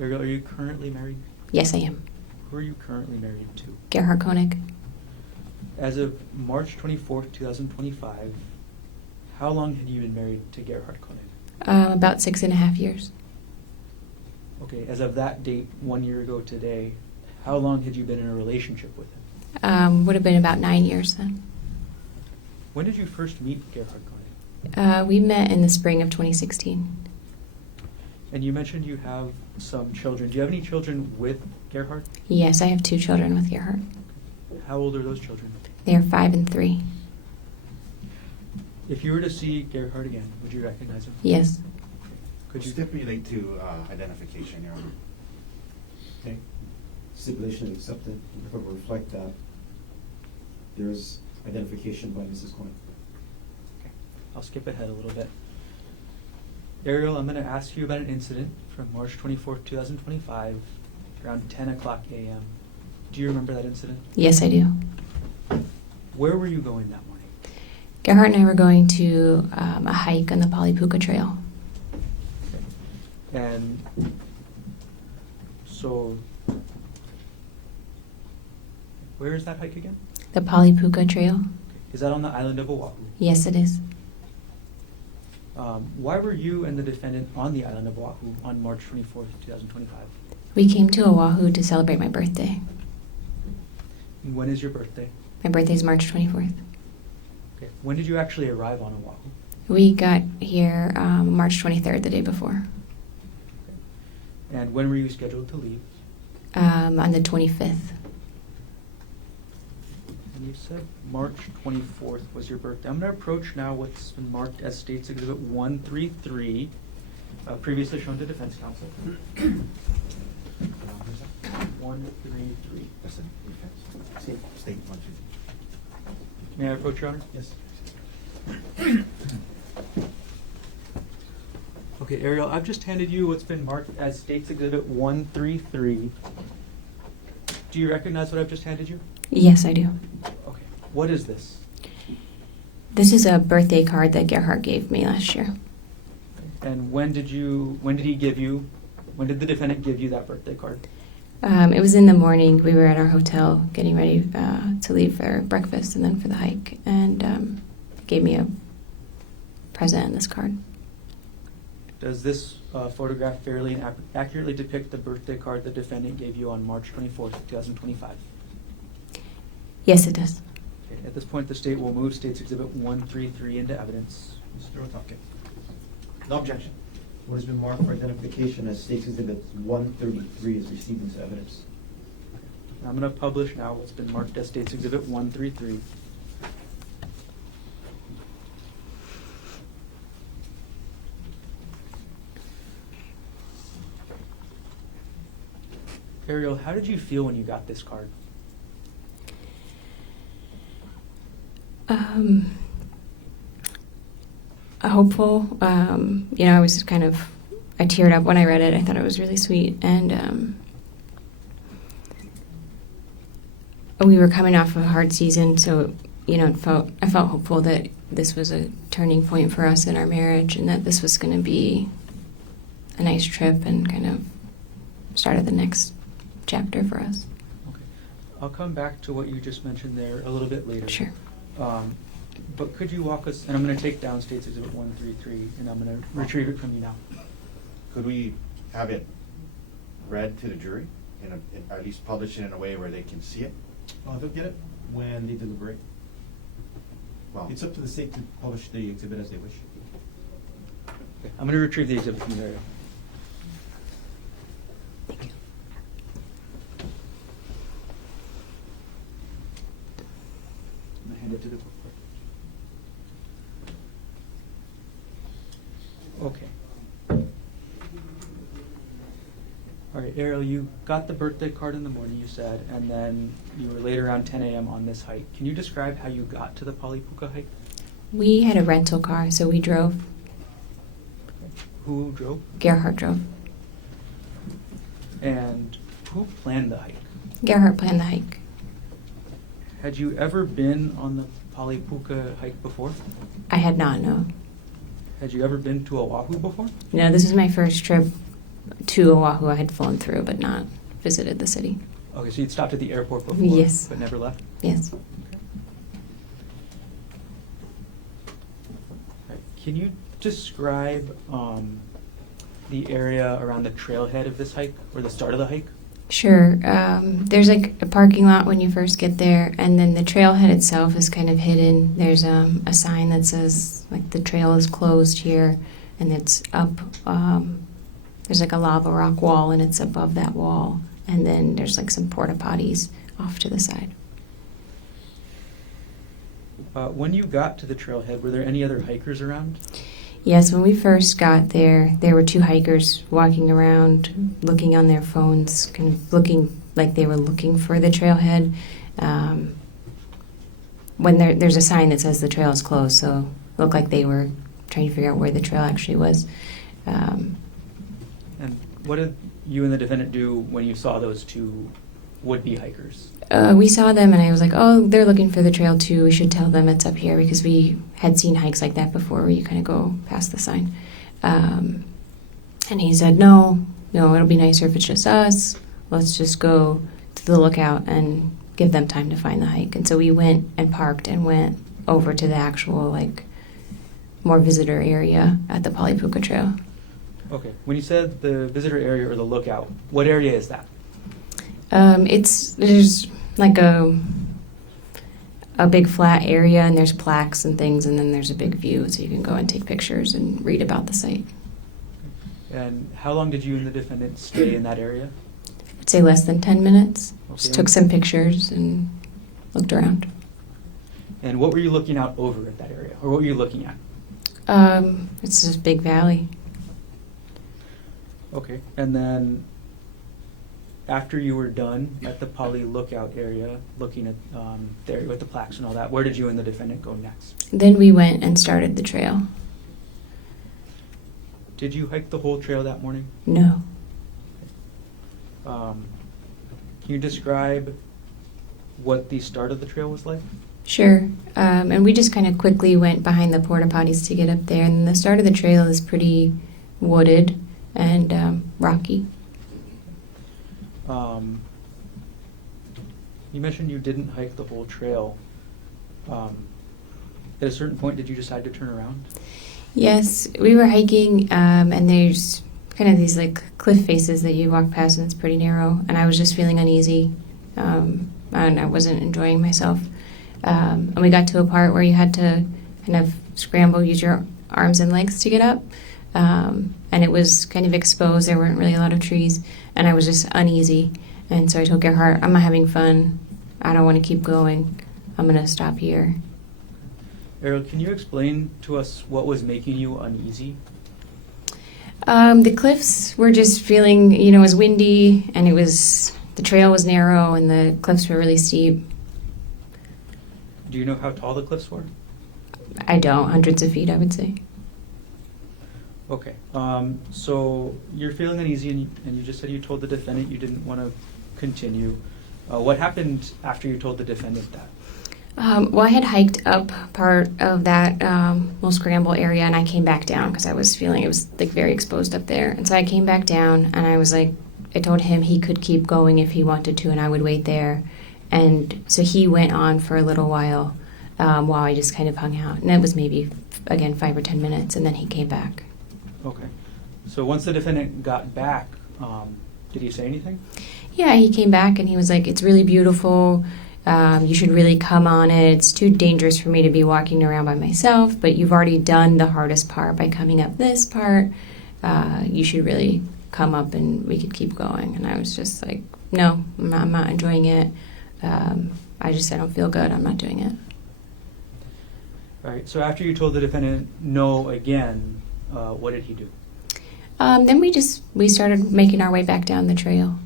Arielle, are you currently married? Yes, I am. Who are you currently married to? Gerhardt Konig. As of March 24th, 2025, how long had you been married to Gerhardt Konig? About 6.5 years. Okay, as of that date, 1 year ago today, how long had you been in a relationship with him? Would have been about 9 years then. When did you first meet Gerhardt Konig? We met in the spring of 2016. And you mentioned you have some children. Do you have any children with Gerhardt? Yes, I have 2 children with Gerhardt. How old are those children? They are 5 and 3. If you were to see Gerhardt again, would you recognize him? Yes. Could you stipulate to identification, Your Honor? Okay. Stipulation accepted. It will reflect that there is identification by Mrs. Konig. Okay. I'll skip ahead a little bit. Arielle, I'm going to ask you about an incident from March 24th, 2025, around 10 o'clock a.m. Do you remember that incident? Yes, I do. Where were you going that morning? Gerhardt and I were going to a hike on the Palipuka Trail. Okay. And so, where is that hike again? The Palipuka Trail? Is that on the island of Oahu? Yes, it is. Why were you and the defendant on the island of Oahu on March 24th, 2025? We came to Oahu to celebrate my birthday. And when is your birthday? My birthday is March 24th. Okay. When did you actually arrive on Oahu? We got here March 23rd, the day before. Okay. And when were you scheduled to leave? On the 25th. And you said March 24th was your birthday. I'm going to approach now what's been marked as State's Exhibit 133, previously shown to defense counsel. 133. That's the defense. State 133. May I approach, Your Honor? Yes. Okay, Arielle, I've just handed you what's been marked as State's Exhibit 133. Do you recognize what I've just handed you? Yes, I do. Okay. What is this? This is a birthday card that Gerhardt gave me last year. And when did the defendant give you that birthday card? It was in the morning. We were at our hotel getting ready to leave for breakfast and then for the hike. And gave me a present and this card. Does this photograph fairly and accurately depict the birthday card the defendant gave you on March 24th, 2025? Yes, it does. Okay. At this point, the state will move State's Exhibit 133 into evidence. Mr. Otake. No objection. What has been marked for identification as State's Exhibit 133 is received into evidence. I'm going to publish now what's been marked as State's Exhibit 133. Arielle, how did you feel when you got this card? Hopeful. I was I teared up when I read it. I thought it was really sweet. And we were coming off a hard season, so, I felt hopeful that this was a turning point for us in our marriage and that this was going to be a nice trip and kind of started the next chapter for us. Okay. I'll come back to what you just mentioned there a little bit later. Sure. But could you walk us, and I'm going to take down State's Exhibit 133, and I'm going to retrieve it from you now. Could we have it read to the jury, at least publish it in a way where they can see it? They'll get it when they deliberate. Well, It's up to the state to publish the exhibit as they wish. Okay. I'm going to retrieve the exhibit from you, Arielle. Thank you. I'm going to hand it to the court. Okay. All right, Arielle, you got the birthday card in the morning, you said, and then you were late around 10 a.m. on this hike. Can you describe how you got to the Palipuka hike? We had a rental car, so we drove. Who drove? Gerhardt drove. And who planned the hike? Gerhardt planned the hike. Had you ever been on the Palipuka hike before? I had not, no. Had you ever been to Oahu before? No, this is my first trip to Oahu. I had flown through, but not visited the city. Okay, so you'd stopped at the airport before, Yes. but never left? Yes. Right. Can you describe the area around the trailhead of this hike, or the start of the hike? Sure. There's like a parking lot when you first get there, and then the trailhead itself is kind of hidden. There's a sign that says like the trail is closed here, and it's up. There's like a lava rock wall, and it's above that wall, and then there's like some porta potties off to the side. When you got to the trailhead, were there any other hikers around? Yes, when we first got there were two hikers walking around, looking on their phones, kind of looking like they were looking for the trailhead. When there's a sign that says the trail is closed, so it looked like they were trying to figure out where the trail actually was. And what did you and the defendant do when you saw those two would-be hikers? We saw them, and I was like, oh, they're looking for the trail too. We should tell them it's up here, because we had seen hikes like that before where you kind of go past the sign. And he said, no, it'll be nicer if it's just us. Let's just go to the lookout and give them time to find the hike. And so we went and parked and went over to the actual, like, more visitor area at the Polipuka Trail. Okay. When you said the visitor area or the lookout, what area is that? There's like a big flat area, and there's plaques and things, and then there's a big view, so you can go and take pictures and read about the site. And how long did you and the defendant stay in that area? I'd say less than 10 minutes. Just Okay. took some pictures and looked around. And what were you looking out over at that area, or what were you looking at? It's this big valley. Okay. And then after you were done at the Poly lookout area, looking at the area with the plaques and all that, where did you and the defendant go next? Then we went and started the trail. Did you hike the whole trail that morning? No. Can you describe what the start of the trail was like? Sure. And we just kind of quickly went behind the porta potties to get up there. And the start of the trail is pretty wooded and rocky. You mentioned you didn't hike the whole trail. At a certain point, did you decide to turn around? Yes, we were hiking, and there's kind of these like cliff faces that you walk past, and it's pretty narrow. And I was just feeling uneasy, and I wasn't enjoying myself. And we got to a part where you had to kind of scramble, use your arms and legs to get up. And it was kind of exposed. There weren't really a lot of trees, and I was just uneasy. And so I told Gerhardt, I'm not having fun. I don't want to keep going. I'm going to stop here. Arielle, can you explain to us what was making you uneasy? The cliffs were just feeling, it was windy, and the trail was narrow, and the cliffs were really steep. Do you know how tall the cliffs were? I don't, hundreds of feet, I would say. Okay. So you're feeling uneasy, and you just said you told the defendant you didn't want to continue. What happened after you told the defendant that? Well, I had hiked up part of that little scramble area, and I came back down because I was feeling it was like very exposed up there. And so I came back down, and I was like, I told him he could keep going if he wanted to, and I would wait there. And so he went on for a little while I just kind of hung out. And it was maybe, again, 5 or 10 minutes, and then he came back. Okay. So once the defendant got back, did he say anything? Yeah, he came back, and he was like, it's really beautiful. You should really come on it. It's too dangerous for me to be walking around by myself, but you've already done the hardest part by coming up this part. You should really come up and we could keep going. And I was just like, no, I'm not enjoying it. I don't feel good. I'm not doing it. All right. So after you told the defendant no again, what did he do? Then we started making our way back down the trail.